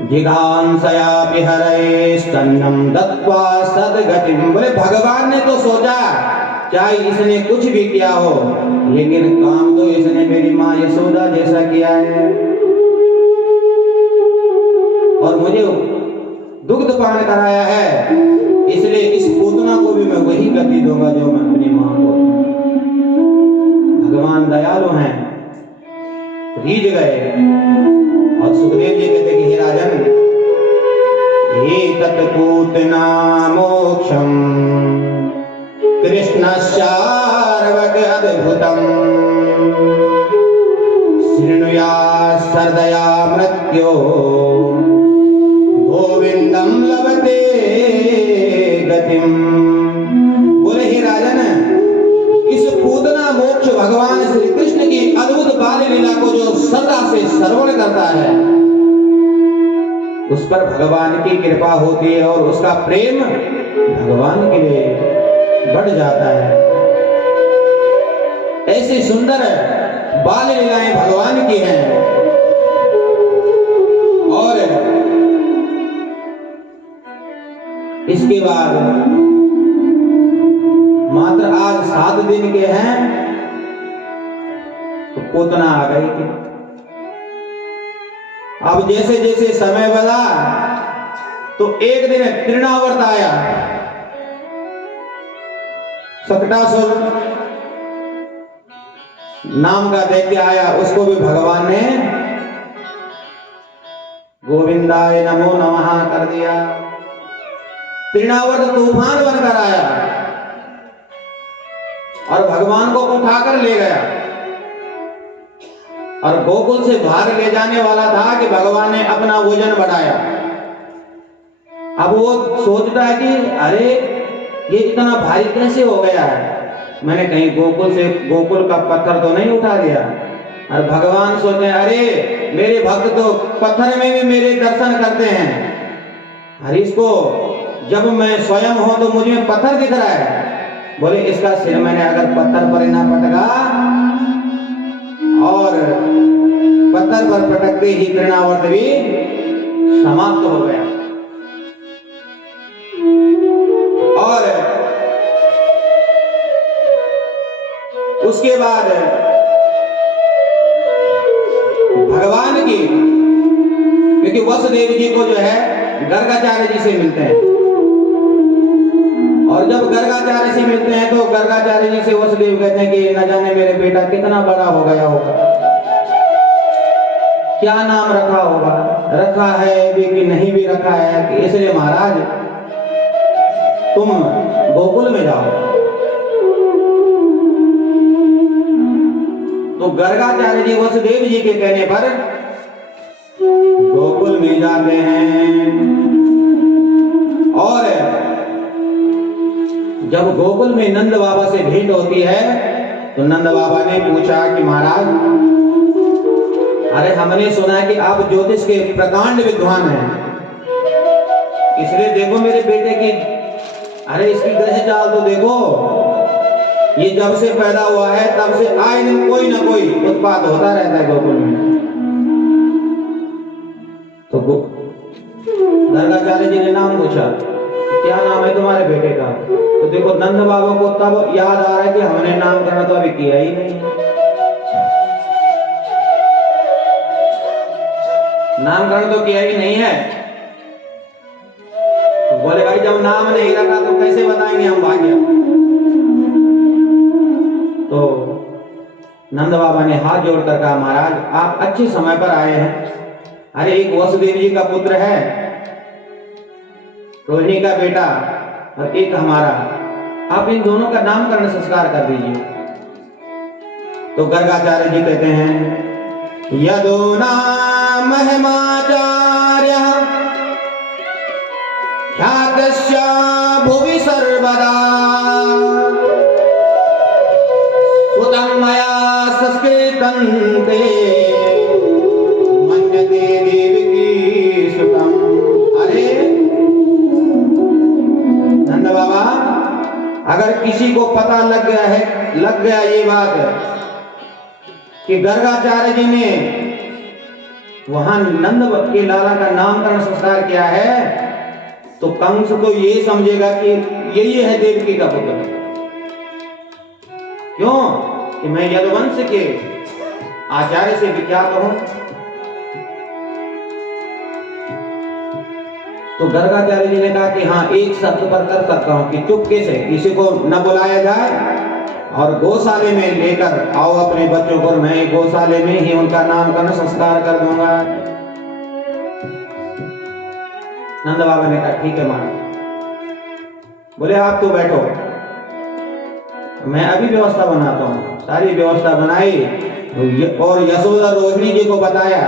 जिघांसयापि हरे स्तन्नम दत्त्वा सद्गतिम, बोले भगवान ने तो सोचा चाहे इसने कुछ भी किया हो, लेकिन काम तो इसने मेरी माँ यशोदा जैसा किया है, और मुझे दुग्ध पान कराया है, इसलिए इस पूतना को भी मैं वही गति दूंगा जो मैं अपनी माँ को। भगवान दयालु हैं, रीझ गए। और सुखदेव जी कहते कि हे राजन, हे तत्पूतना मोक्षम कृष्णस्यार्वक अद्भुतम शृणुया सर्दया मृत्यो गोविंदम लभते गतिम। बोले हे राजन, इस पूतना मोक्ष भगवान श्री कृष्ण की अद्भुत बाल लीला को जो सदा से श्रवण करता है, उस पर भगवान की कृपा होती है और उसका प्रेम भगवान के लिए बढ़ जाता है। ऐसी सुंदर बाल लीलाएं भगवान की हैं। और इसके बाद मात्र आज 7 दिन के हैं तो पूतना आ गई थी। अब जैसे जैसे समय बढ़ा तो एक दिन तृणावर्त आया, सकटासुर नाम का दैत्य आया, उसको भी भगवान ने गोविंदाय नमो नमः कर दिया। तृणावर्त तूफान बनकर आया और भगवान को उठाकर ले गया, और गोकुल से बाहर ले जाने वाला था कि भगवान ने अपना वजन बढ़ाया। अब वो सोचता है कि अरे ये इतना भारी कैसे हो गया है, मैंने कहीं गोकुल का पत्थर तो नहीं उठा दिया। और भगवान सोचे अरे मेरे भक्त तो पत्थर में भी मेरे दर्शन करते हैं, अरे इसको जब मैं स्वयं हूं तो मुझे पत्थर दिख रहा है। बोले इसका सिर मैंने अगर पत्थर पर ना पटका, और पत्थर पर पटकते ही तृणावर्त भी समाप्त हो गया। और उसके बाद भगवान की, क्योंकि वसुदेव जी को जो है गर्गाचार्य जी से मिलते हैं, और जब गर्गाचार्य से मिलते हैं तो गर्गाचार्य जी से वसुदेव कहते हैं कि न जाने मेरे बेटा कितना बड़ा हो गया होगा, क्या नाम रखा होगा, रखा है भी कि नहीं भी रखा है, इसलिए महाराज तुम गोकुल में जाओ। तो गर्गाचार्य जी वसुदेव जी के कहने पर गोकुल में जाते हैं। और जब गोकुल में नंद बाबा से भेंट होती है तो नंद बाबा ने पूछा कि महाराज, अरे हमने सुना है कि आप ज्योतिष के प्रकांड विद्वान हैं, इसलिए देखो मेरे बेटे की अरे इसकी ग्रह चाल तो देखो, ये जब से पैदा हुआ है तब से आए दिन कोई ना कोई उत्पात होता रहता है गोकुल में। तो गर्गाचार्य जी ने नाम पूछा, क्या नाम है तुम्हारे बेटे का? तो देखो नंद बाबा को तब याद आ रहा है कि हमने नामकरण तो अभी किया ही नहीं, नामकरण तो किया ही नहीं है। तो बोले भाई जब नाम नहीं रखा तो कैसे बताएंगे हम भाग्य? तो नंद बाबा ने हाथ जोड़कर कहा, महाराज आप अच्छे समय पर आए हैं। अरे एक वसुदेव जी का पुत्र है, रोहिणी का बेटा, और एक हमारा, आप इन दोनों का नामकरण संस्कार कर दीजिए। तो गर्गाचार्य जी कहते हैं, यदो नाम महिमाचार्य ख्यातस्य भुवि सर्वदा सुतं मया संस्कृतं ते मन्यते देवकी सुतं। अरे नंद बाबा, अगर किसी को पता लग गया ये बात कि गर्गाचार्य जी ने वहां नंद के लाला का नामकरण संस्कार किया है, तो कंस तो ये समझेगा कि यही है देवकी का पुत्र। क्यों कि मैं यदुवंश के आचार्य से विख्यात हूं। तो गर्गाचार्य जी ने कहा कि हाँ, एक शर्त पर कर सकता हूं कि चुपके से किसी को न बुलाया जाए और गौशाले में लेकर आओ अपने बच्चों को, मैं गौशाले में ही उनका नामकरण संस्कार कर दूंगा। नंद बाबा ने कहा ठीक है महाराज। बोले आप तो बैठो, मैं अभी व्यवस्था बनाता हूँ। सारी व्यवस्था बनाई और यशोदा रोहिणी जी को बताया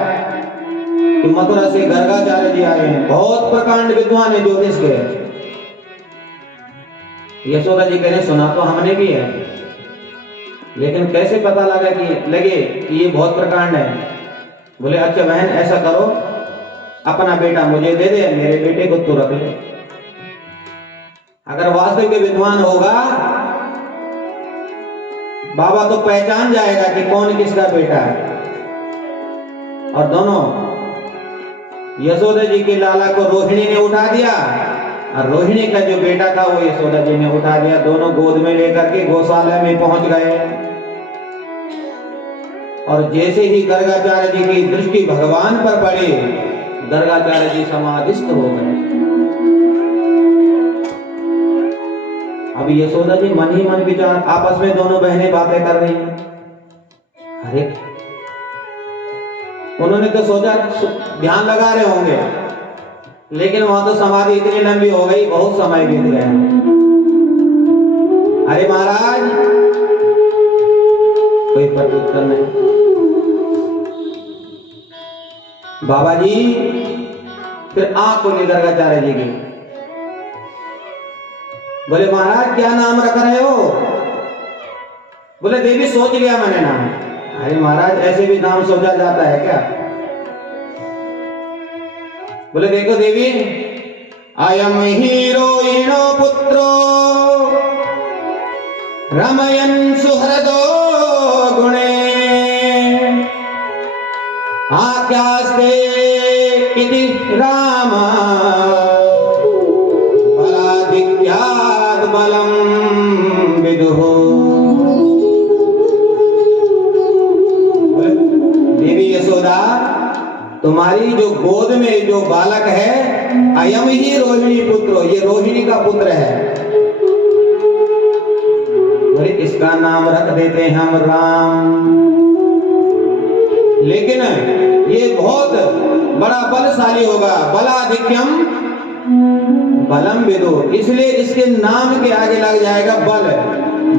कि मथुरा से गर्गाचार्य जी आए हैं, बहुत प्रकांड विद्वान है ज्योतिष के। यशोदा जी कहने सुना तो हमने भी है, लेकिन कैसे पता लगे कि ये बहुत प्रकांड है? बोले अच्छा बहन ऐसा करो, अपना बेटा मुझे दे दे, मेरे बेटे को तू रख ले। अगर वास्तविक विद्वान होगा बाबा तो पहचान जाएगा कि कौन किसका बेटा है। और दोनों यशोदा जी के लाला को रोहिणी ने उठा दिया और रोहिणी का जो बेटा था वो यशोदा जी ने उठा दिया। दोनों गोद में लेकर के गौशाला में पहुंच गए और जैसे ही गर्गाचार्य जी की दृष्टि भगवान पर पड़ी, गर्गाचार्य जी समाधिस्थ हो गए। अब यशोदा जी मन ही मन विचार, आपस में दोनों बहनें बातें कर रही हैं। अरे उन्होंने तो सोचा ध्यान लगा रहे होंगे, लेकिन वहां तो समाधि इतनी लंबी हो गई, बहुत समय बीत गया। अरे महाराज कोई प्रत्युत्तर नहीं। बाबा जी फिर आंख खोली गर्गाचार्य जी की। बोले महाराज क्या नाम रख रहे हो? बोले देवी सोच लिया मैंने नाम। अरे महाराज ऐसे भी नाम सोचा जाता है क्या? बोले देखो देवी, अयम हीरोइणो पुत्रो रमयन् सुहृदो गुणे आख्यास्ते इति राम बलाधिक्यात् बलं विदुः। देवी यशोदा, तुम्हारी जो गोद में जो बालक है अयम ही रोहिणी पुत्र, ये रोहिणी का पुत्र है। बोले इसका नाम रख देते हैं हम राम, लेकिन ये बहुत बड़ा बलशाली होगा। बलाधिक्यम बलम विदु, इसलिए इसके नाम के आगे लग जाएगा बल।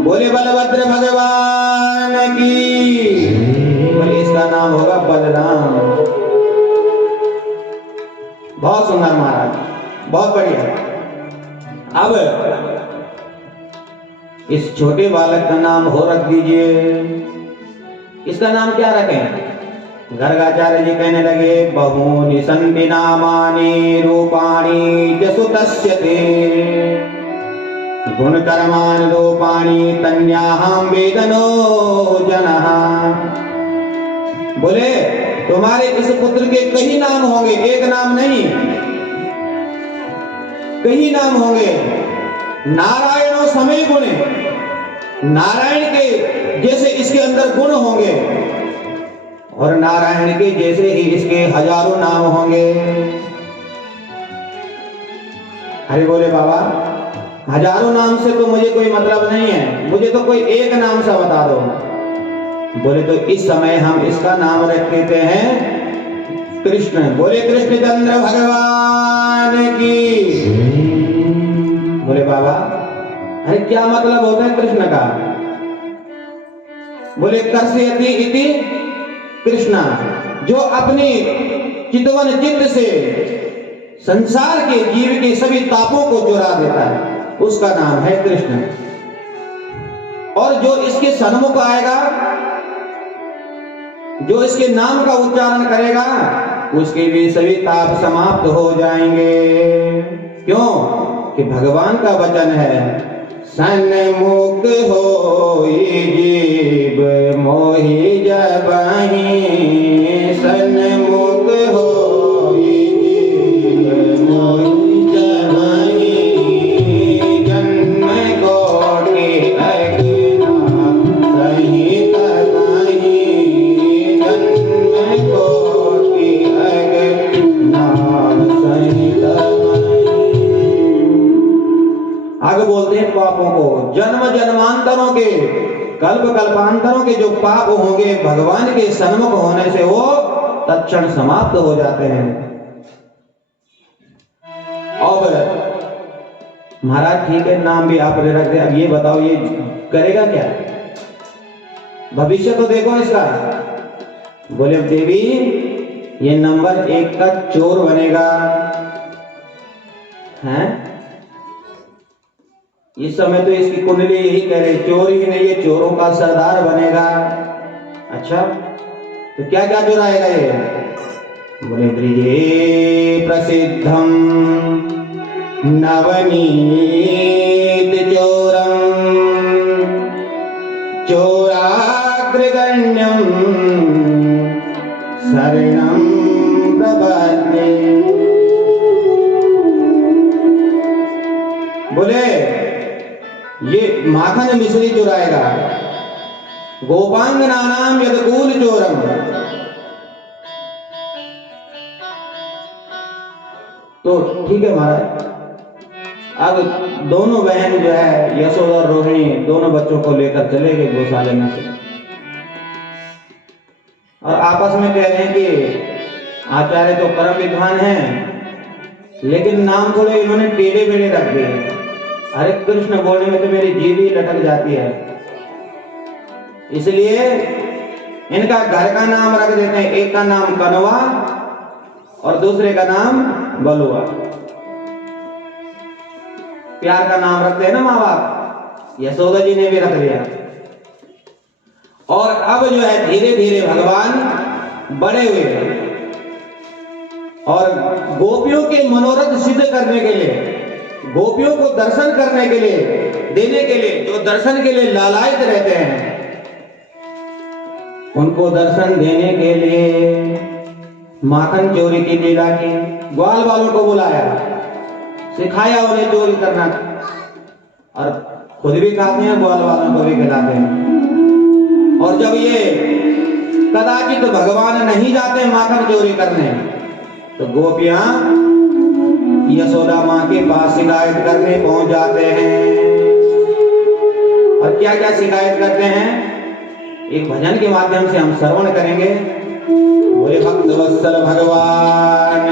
बोले बलभद्र भगवान की। बोले इसका नाम होगा बलराम। बहुत सुंदर महाराज, बहुत बढ़िया। अब इस छोटे बालक का नाम हो रख दीजिए। इसका नाम क्या रखें? गर्गाचार्य जी कहने लगे, बहूनि सन्ति नामानि रूपाणि च सुतस्य ते गुण कर्मान रूपाणी तन्याहम वेदनो जनः। बोले तुम्हारे इस पुत्र के कई नाम होंगे, एक नाम नहीं, कई नाम होंगे। नारायणों समय गुणे, नारायण के जैसे इसके अंदर गुण होंगे और नारायण के जैसे ही इसके हजारों नाम होंगे। अरे बोले बाबा हजारों नाम से तो मुझे कोई मतलब नहीं है, मुझे तो कोई एक नाम सा बता दो। बोले तो इस समय हम इसका नाम रख देते हैं कृष्ण। बोले कृष्णचंद्र भगवान की। बोले बाबा अरे क्या मतलब होता है कृष्ण का? बोले कर्षयति इति कृष्णा, जो अपनी चितवन चित्त से संसार के जीव के सभी तापों को चुरा देता है, उसका नाम है कृष्ण। और जो इसके सन्मुख आएगा, जो इसके नाम का उच्चारण करेगा, उसके भी सभी ताप समाप्त हो जाएंगे। क्यों? कि भगवान का वचन है सन्मुख होई जीव मोहि जबहि, सन्मुख होई जीव मोहि जबहि, जन्म कोटि अज्ञान सहित कहि, जन्म कोटि अज्ञान सहित कहि। आगे बोलते हैं पापों को, जन्म जन्मांतरों के, कल्प कल्पांतरों के जो पाप होंगे भगवान के सन्मुख होने से वो तत्क्षण समाप्त हो जाते हैं। अब महाराज ठीक है नाम भी आपने रख दिया, अब ये बताओ ये करेगा क्या? भविष्य तो देखो इसका। बोले देवी ये नंबर 1 का चोर बनेगा। हैं? इस समय तो इसकी कुंडली यही कह रही, चोर ही नहीं ये चोरों का सरदार बनेगा। अच्छा तो क्या क्या चुराएगा ये? बोले ब्रिजे प्रसिद्धम नवनीत चोरम चोराग्रगण्यम शरणम प्रपद्ये। बोले ये माखन मिश्री चुराएगा, गोपांगनानाम यदकूल चोरम। तो ठीक है महाराज, अब दोनों बहन जो है यशोदा और रोहिणी दोनों बच्चों को लेकर चले गए गौशाले में से, और आपस में कह रहे हैं कि आचार्य तो परम विद्वान हैं लेकिन नाम थोड़े इन्होंने टेढ़े बेढ़े रख दिए। अरे कृष्ण बोलने में तो मेरी जीभ ही लटक जाती है, इसलिए इनका घर का नाम रख देते हैं, एक का नाम कनवा और दूसरे का नाम बलुआ। प्यार का नाम रखते हैं ना माँ बाप, यशोदा जी ने भी रख दिया। और अब जो है धीरे धीरे भगवान बड़े हुए और गोपियों के मनोरथ सिद्ध करने के लिए, गोपियों को दर्शन करने के लिए, देने के लिए, जो दर्शन के लिए लालायित रहते हैं, उनको दर्शन देने के लिए माखन चोरी की लीला की, ग्वाल वालों को बुलाया, सिखाया उन्हें चोरी करना, और खुद भी खाते हैं, ग्वाल वालों को भी खिलाते हैं। और जब ये कदाचित भगवान नहीं जाते माखन चोरी करने, तो गोपियां यशोदा माँ के पास शिकायत करने पहुंच जाते हैं। और क्या क्या शिकायत करते हैं एक भजन के माध्यम से हम श्रवण करेंगे। बोले भक्त वत्सल भगवान